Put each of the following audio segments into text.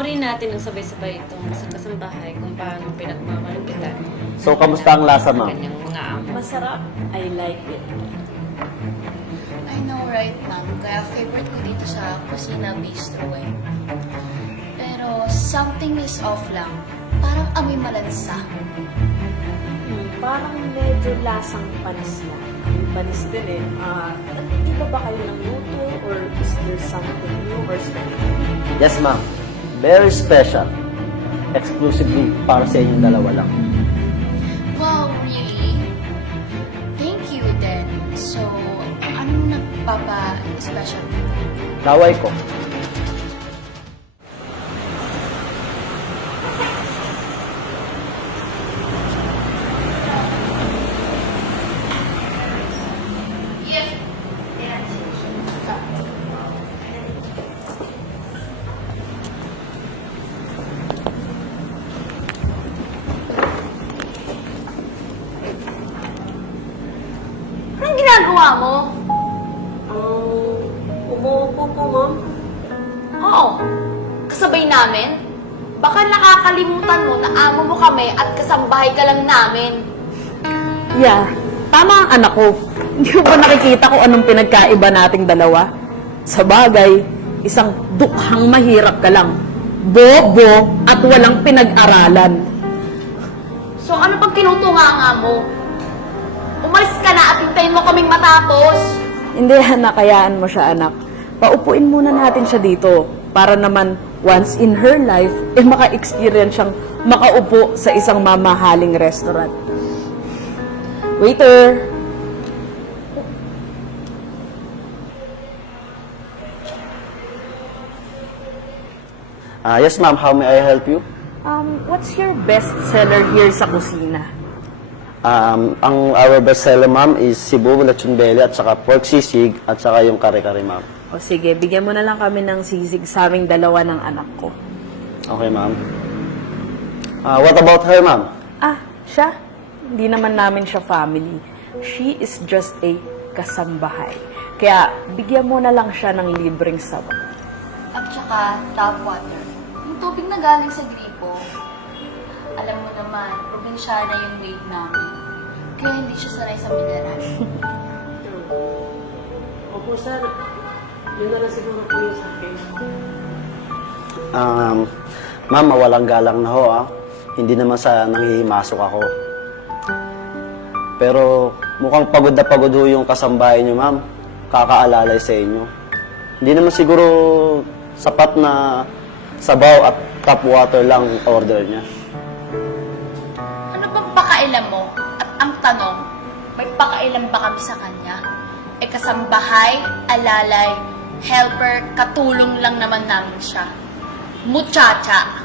Rin natin ang sabay-sabay itong sa kasambahay kung paano pinagmamalupitan. So, kamusta ang lasa, ma'am? Kanyang mga amo. Masarap. I like it. I know, right, ma'am? Kaya favorite ko dito sa Kusina Bistro eh. Pero something is off lang. Parang amoy malansa. Parang medyo lasang panis na. Yung panis din eh. Iba ba kayo ng luto or is there something new or special? Yes, ma'am. Very special. Exclusively para sa inyong dalawa lang. Wow, really? Thank you then. So, anong nagpapa-special? Laway ko. Yes. Yes. Anong ginagawa mo? Umuupo po, ma'am. Oo. Kasabay namin? Baka nakakalimutan mo na amo mo kami at kasambahay ka lang namin. Yeah, tama ang anak ko. Hindi mo ba nakikita kung anong pinagkaiba nating dalawa? Sa bagay, isang dukhang mahirap ka lang. Bobo at walang pinag-aralan. So ano pag tinutunganga mo? Umalis ka na at hintayin mo kaming matapos. Hindi, anak, kayaan mo siya, anak. Paupuin muna natin siya dito para naman once in her life, maka-experience siyang makaupo sa isang mamahaling restaurant. Waiter! Yes, ma'am. How may I help you? What's your best seller here sa kusina? Our best seller, ma'am, is Cebu lechon belly at saka pork sisig at saka yung kare-kare, ma'am. O sige, bigyan mo na lang kami ng sisig sa aming dalawa ng anak ko. Okay, ma'am. What about her, ma'am? Siya? Hindi naman namin siya family. She is just a kasambahay. Kaya, bigyan mo na lang siya ng libreng sabaw. At saka tap water. Yung tubig na galing sa gripo. Alam mo naman, probinsyana yung maid namin. Kaya hindi siya sanay sa mineral. Opo, sir. Yun na lang siguro po yung sa akin. Ma'am, mawalang galang na ho, Hindi naman sa nanghihimasok ako. Pero mukhang pagod na pagod ho yung kasambahay niyo, ma'am. Kakaalalay sa inyo. Hindi naman siguro sapat na sabaw at tap water lang order niya. Ano bang pakailan mo? At ang tanong, may pakailan ba kami sa kanya? Kasambahay, alalay, helper, katulong lang naman namin siya. Muchacha.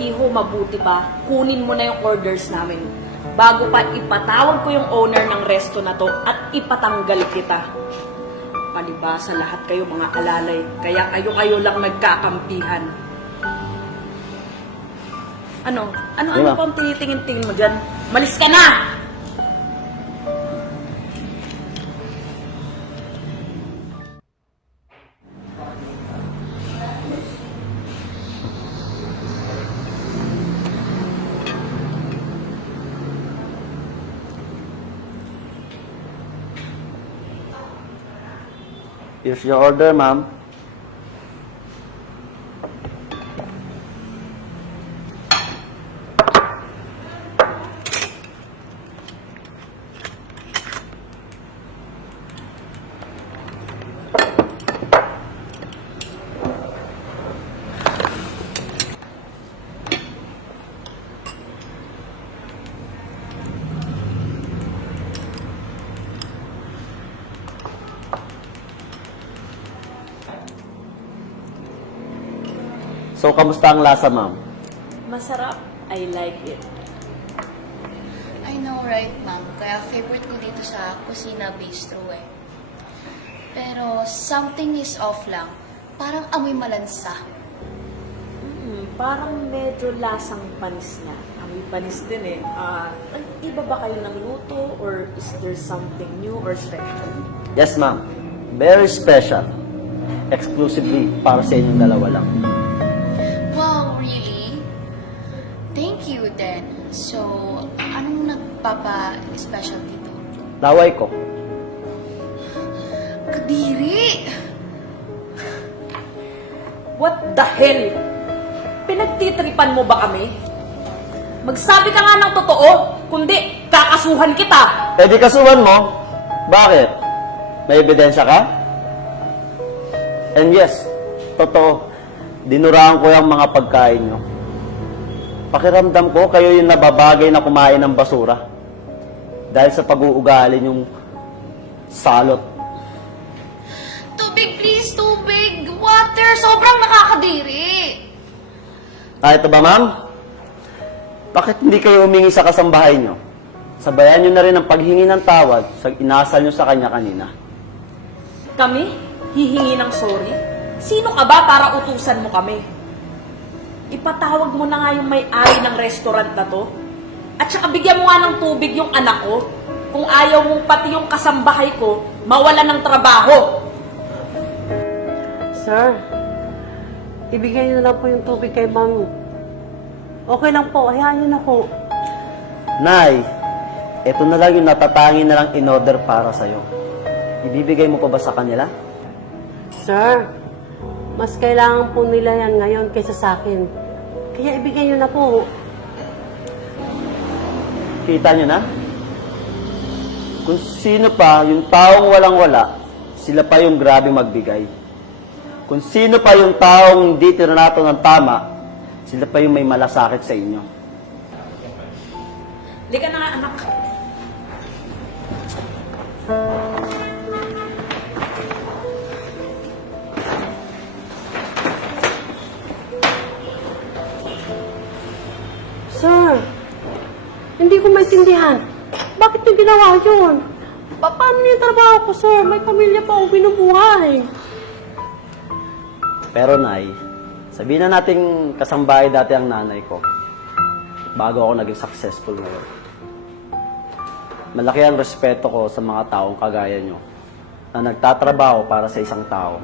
Iho, mabuti pa. Kunin mo na yung orders namin. Bago pa ipatawag ko yung owner ng resto na to at ipatanggal kita. Palibasa lahat kayo mga alalay, kaya kayo lang nagkakampihan. Ano Di ba? pang tinitingin-tingin mo dyan? Malis ka na! Here's your order, ma'am. So, kamusta ang lasa, ma'am? Masarap. I like it. I know, right, ma'am? Kaya favorite ko dito sa Kusina Bistro eh. Pero something is off lang. Parang amoy malansa. Parang medyo lasang panis na. May panis din eh. Iba ba kayo ng luto or is there something new or special? Yes, ma'am. Very special. exclusively para sa inyong dalawa lang. Wow, really? Thank you then. So, anong nagpapa-special dito? Laway ko. Kadiri! What the hell? Pinagtitripan mo ba kami? Magsabi ka nga ng totoo, kundi kakasuhan kita. Eh di kasuhan mo. Bakit? May ebidensya ka? And yes, totoo. Dinuraan ko yung mga pagkain nyo. Pakiramdam ko, kayo yung nababagay na kumain ng basura. Dahil sa pag-uugali yung salot. Tubig, please! Tubig! Water! Sobrang nakakadiri! Ito ba, ma'am? Bakit hindi kayo humingi sa kasambahay nyo? Sabayan nyo na rin ang paghingi ng tawad sa inasal nyo sa kanya kanina. Kami? Hihingi ng sorry? Sino ka ba para utusan mo kami? Ipatawag mo na nga yung may-ari ng restaurant na to. At saka bigyan mo nga ng tubig yung anak ko. Kung ayaw mong pati yung kasambahay ko, mawala ng trabaho. Sir, ibigay niyo na lang po yung tubig kay Mami. Okay lang po, hayaan niyo na po. Nay, ito na lang yung natatangi na lang in-order para sa'yo. Ibibigay mo pa ba sa kanila? Sir, mas kailangan po nila yan ngayon kaysa sa akin. Kaya ibigay niyo na po. Kita nyo na? Kung sino pa, yung taong walang-wala, sila pa yung grabe magbigay. Kung sino pa yung taong hindi tinanato ng tama, sila pa yung may malasakit sa inyo. Lika na nga, anak. Sir, hindi ko maintindihan. Bakit niyo ginawa yun? Paano yung trabaho ko, sir? May pamilya pa akong binubuhay. Pero Nay, sabihin na natin kasambahay dati ang nanay ko bago ako naging successful ngayon. Malaki ang respeto ko sa mga taong kagaya nyo na nagtatrabaho para sa isang tao.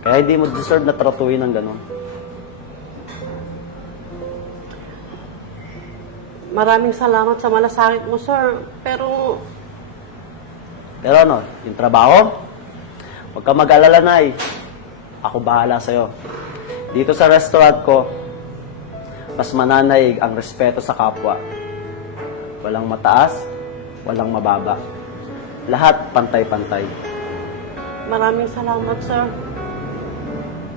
Kaya hindi mo deserve na tratuhin ng ganun. Maraming salamat sa malasakit mo, sir. Pero Pero yung trabaho, huwag ka mag-alala, Nay. Ako bahala sa'yo. Dito sa restaurant ko, mas mananaig ang respeto sa kapwa. Walang mataas, walang mababa. Lahat pantay-pantay. maraming salamat, sir.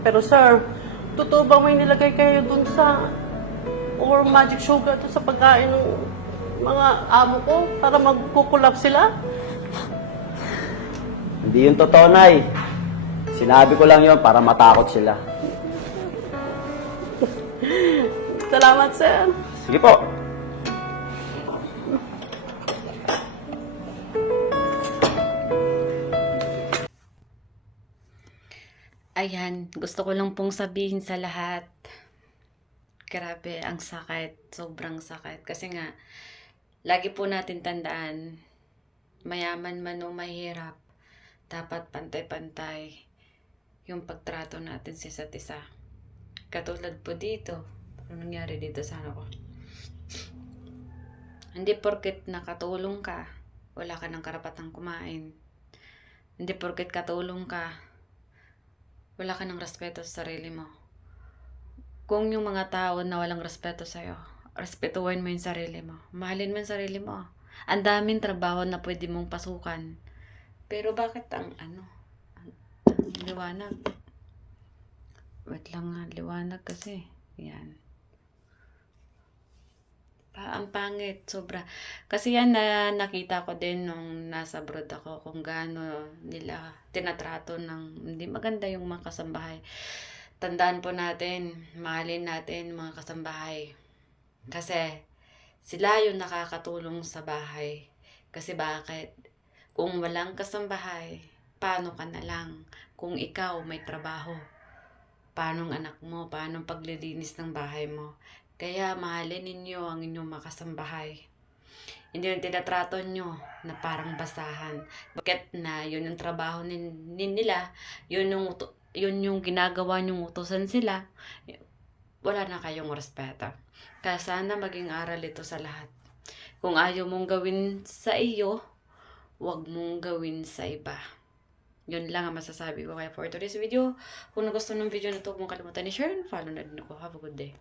Pero, sir, totoo bang may nilagay kayo dun sa or magic sugar to sa pagkain ng mga amo ko para magkukulap sila? Hindi yung totoo, Nay. Sinabi ko lang yon para matakot sila. Salamat, sir. Sige po. Ayan, gusto ko lang pong sabihin sa lahat. Grabe, ang sakit. Sobrang sakit. Kasi nga, lagi po natin tandaan, mayaman man o mahirap, dapat pantay-pantay yung pagtrato natin sa isa't isa. Katulad po dito, ano nangyari dito sa ano ko? Hindi porket nakatulong ka, wala ka ng karapatang kumain. Hindi porket katulong ka, wala ka ng respeto sa sarili mo. Kung yung mga tao na walang respeto sa'yo, respetuhin mo yung sarili mo. Mahalin mo yung sarili mo. Ang daming trabaho na pwede mong pasukan. Pero bakit ang liwanag? Wait lang nga, liwanag kasi. Yan. Ang pangit, sobra. Kasi yan na nakita ko din nung nasa abroad ako kung gaano nila tinatrato ng hindi maganda yung mga kasambahay. Tandaan po natin, mahalin natin mga kasambahay. Kasi sila yung nakakatulong sa bahay. Kasi bakit? Kung walang kasambahay, paano ka na lang? Kung ikaw may trabaho, paano ang anak mo? Paano ang paglilinis ng bahay mo? Kaya mahalin ninyo ang inyong mga kasambahay. Hindi yung tinatrato nyo na parang basahan. Bakit na yun yung trabaho nila, yun yung ginagawa nyong utusan sila, wala na kayong respeto. Kaya sana maging aral ito sa lahat. Kung ayaw mong gawin sa iyo, huwag mong gawin sa iba. Yun lang ang masasabi ko. Kaya for today's video, kung nagustuhan ng video na ito, huwag mong kalimutan i-share and follow na din ako. Have a good day.